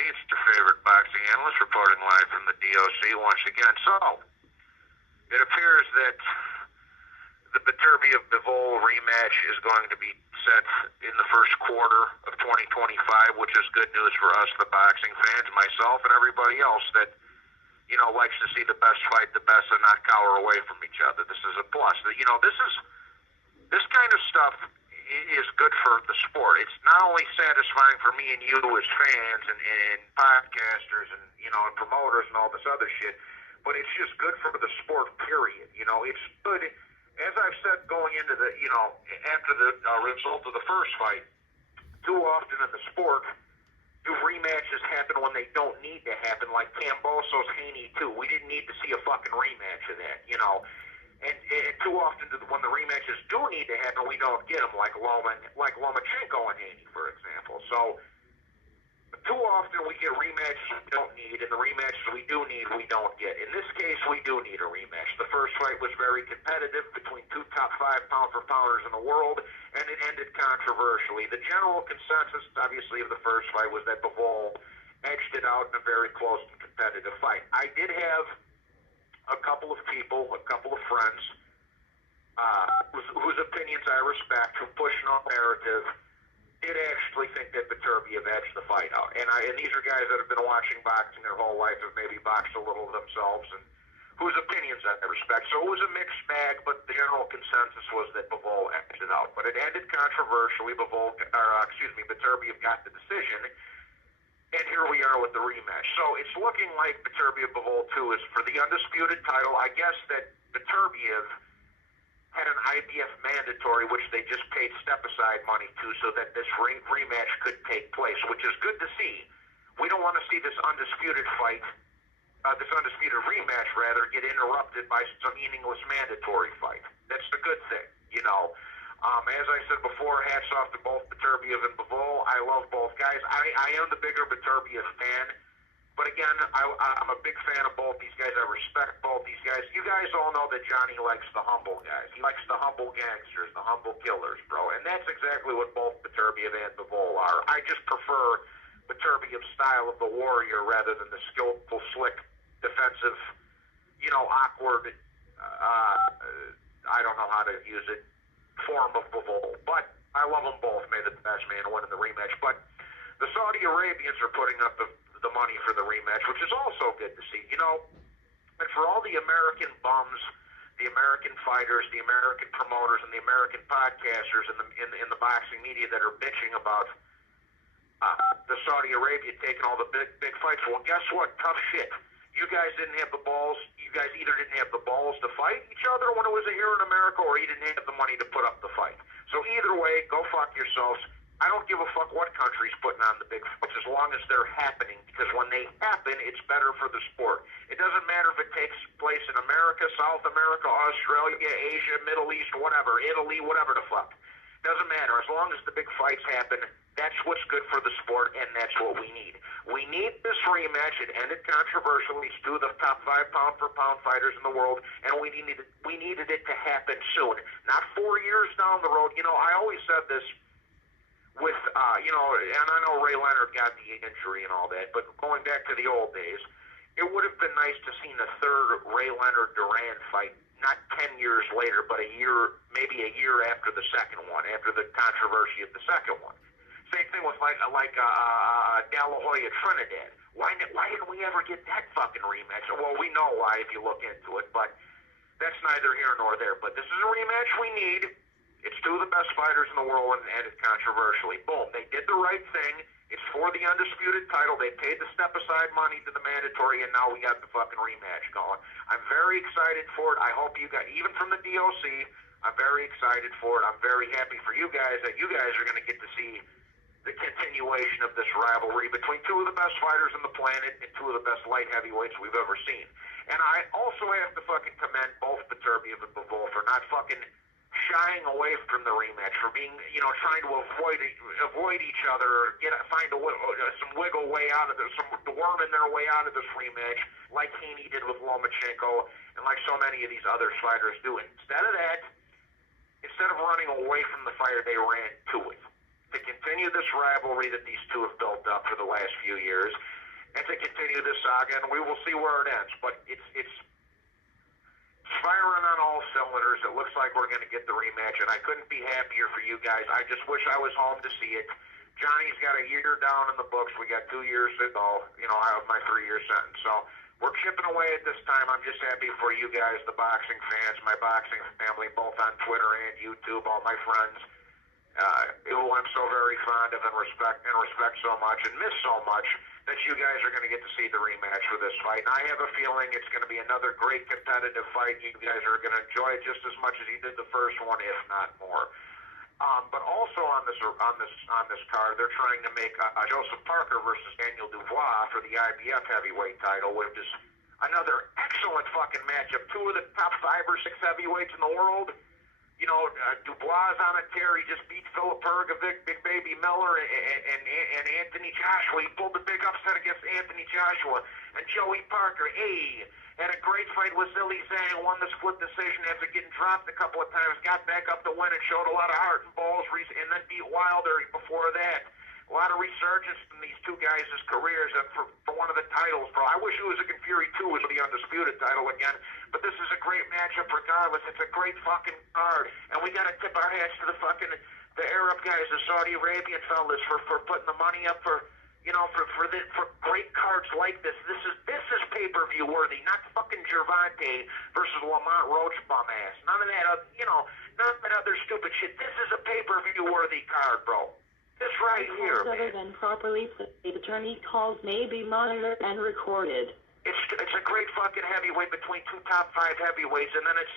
everybody. It's your favorite boxing analyst reporting live from the DOC once again. So, it appears that the Beterbiev Bivol rematch is going to be set in the first quarter of 2025, which is good news for us, the boxing fans, myself, and everybody else that, likes to see the best fight the best and not cower away from each other. This is a plus. This kind of stuff is good for the sport. It's not only satisfying for me and you as fans and podcasters and and promoters and all this other shit, but it's just good for the sport, period. It's good, as I've said going into the, after the result of the first fight, too often in the sport, do rematches happen when they don't need to happen, like Camboso's Haney 2. We didn't need to see a fucking rematch of that, And too often, when the rematches do need to happen, we don't get them, like Lomachenko and Haney, for example. So, too often we get rematches we don't need, and the rematches we do need, we don't get. In this case, we do need a rematch. The first fight was very competitive between two top 5 pound-for-pounders in the world, and it ended controversially. The general consensus, obviously, of the first fight was that Bivol edged it out in a very close and competitive fight. I did have a couple of people, a couple of friends, whose opinions I respect, who push no narrative, did actually think that Beterbiev edged the fight out. And these are guys that have been watching boxing their whole life, have maybe boxed a little themselves, and whose opinions I respect. So it was a mixed bag, but the general consensus was that Bivol edged it out. But it ended controversially. Beterbiev got the decision, and here we are with the rematch. So it's looking like Beterbiev Bivol 2 is for the undisputed title. I guess that Beterbiev had an IBF mandatory, which they just paid step-aside money to so that this rematch could take place, which is good to see. We don't want to see this undisputed fight, this undisputed rematch, rather, get interrupted by some meaningless mandatory fight. That's the good thing, As I said before, hats off to both Beterbiev and Bivol. I love both guys. I am the bigger Beterbiev fan. But again, I'm a big fan of both these guys. I respect both these guys. You guys all know that Johnny likes the humble guys. He likes the humble gangsters, the humble killers, bro. And that's exactly what both Beterbiev and Bivol are. I just prefer Beterbiev's style of the warrior rather than the skillful, slick, defensive, awkward, I don't know how to use it, form of Bivol. But I love them both. May the best man win in the rematch. But the Saudi Arabians are putting up the money for the rematch, which is also good to see. And for all the American bums, the American fighters, the American promoters, and the American podcasters in the boxing media that are bitching about the Saudi Arabia taking all the big fights, well, guess what? Tough shit. You guys didn't have the balls. You guys either didn't have the balls to fight each other when it was here in America, or you didn't have the money to put up the fight. So either way, go fuck yourselves. I don't give a fuck what country's putting on the big fights as long as they're happening, because when they happen, it's better for the sport. It doesn't matter if it takes place in America, South America, Australia, Asia, Middle East, whatever, Italy, whatever the fuck. Doesn't matter. As long as the big fights happen, that's what's good for the sport, and that's what we need. We need this rematch. It ended controversially. It's two of the top 5 pound-for-pound fighters in the world, and we needed it to happen soon. Not 4 years down the road. I always said this, with, and I know Ray Leonard got the injury and all that, but going back to the old days, it would have been nice to see the third Ray Leonard-Duran fight, not 10 years later, but maybe a year after the second one, after the controversy of the second one. Same thing with like De La Hoya Trinidad. Why didn't we ever get that fucking rematch? Well, we know why if you look into it, but that's neither here nor there. But this is a rematch we need. It's two of the best fighters in the world, and ended controversially. Boom. They did the right thing. It's for the undisputed title. They paid the step-aside money to the mandatory, and now we got the fucking rematch going. I'm very excited for it. I hope you guys, even from the DOC, I'm very excited for it. I'm very happy for you guys that you guys are going to get to see the continuation of this rivalry between two of the best fighters on the planet and two of the best light heavyweights we've ever seen. And I also have to fucking commend both Beterbiev and Bivol for not fucking shying away from the rematch, for being, trying to avoid each other, find some wiggle way out of this, some worming their way out of this rematch, like Haney did with Lomachenko, and like so many of these other fighters do. Instead of running away from the fight, they ran to it. to continue this rivalry that these two have built up for the last few years, and to continue this saga, and we will see where it ends. But it's firing on all cylinders. It looks like we're going to get the rematch, and I couldn't be happier for you guys. I just wish I was home to see it. Johnny's got a year down in the books. We got 2 years to go. You know, I have my 3-year sentence. So we're chipping away at this time. I'm just happy for you guys, the boxing fans, my boxing family, both on Twitter and YouTube, all my friends, who I'm so very fond of and respect so much and miss so much, that you guys are going to get to see the rematch for this fight. And I have a feeling it's going to be another great competitive fight. You guys are going to enjoy it just as much as you did the first one, if not more. But also on this card, they're trying to make Joseph Parker versus Daniel Dubois for the IBF heavyweight title, which is another excellent fucking matchup. 2 of the top 5 or 6 heavyweights in the world. You know, Dubois is on a tear. He just beat Philip Pergovic, Big Baby Miller, and Anthony Joshua. He pulled the big upset against Anthony Joshua. And Joey Parker, had a great fight with Zhilei Zhang, won the split decision after getting dropped a couple of times, got back up to win and showed a lot of heart and balls, and then beat Wilder before that. A lot of resurgence in these two guys' careers for one of the titles, bro. I wish it was a Fury 2 was the undisputed title again, but this is a great matchup regardless. It's a great fucking card, and we got to tip our hats to the Arab guys, the Saudi Arabian fellas, for putting the money up for great cards like this. This is pay-per-view worthy, not fucking Gervonta versus Lamont Roach bum ass. None of that, none of that other stupid shit. This is a pay-per-view worthy card, bro. This right here, man. Other than properly paid, attorney calls may be monitored and recorded. It's a great fucking heavyweight between 2 top 5 heavyweights, and then it's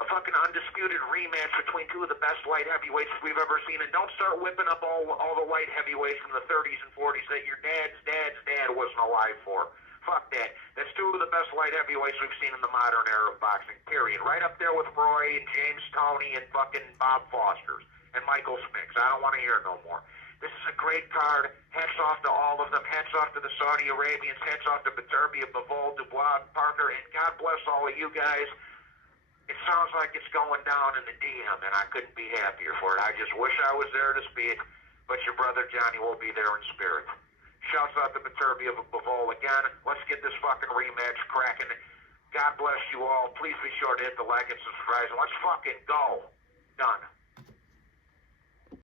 a fucking undisputed rematch between 2 of the best light heavyweights we've ever seen. And don't start whipping up all the light heavyweights from the 30s and 40s that your dad's dad wasn't alive for. Fuck that. That's 2 of the best light heavyweights we've seen in the modern era of boxing, period. Right up there with Roy and James Toney and fucking Bob Foster's and Michael Smicks. I don't want to hear no more. This is a great card. Hats off to all of them. Hats off to the Saudi Arabians. Hats off to Beterbiev, Bivol, Dubois, Parker, and God bless all of you guys. It sounds like it's going down in the DM, and I couldn't be happier for it. I just wish I was there to see it, but your brother Johnny will be there in spirit. Shouts out to Beterbiev and Bivol again. Let's get this fucking rematch cracking. God bless you all. Please be sure to hit the like and subscribe, and let's fucking go. Done.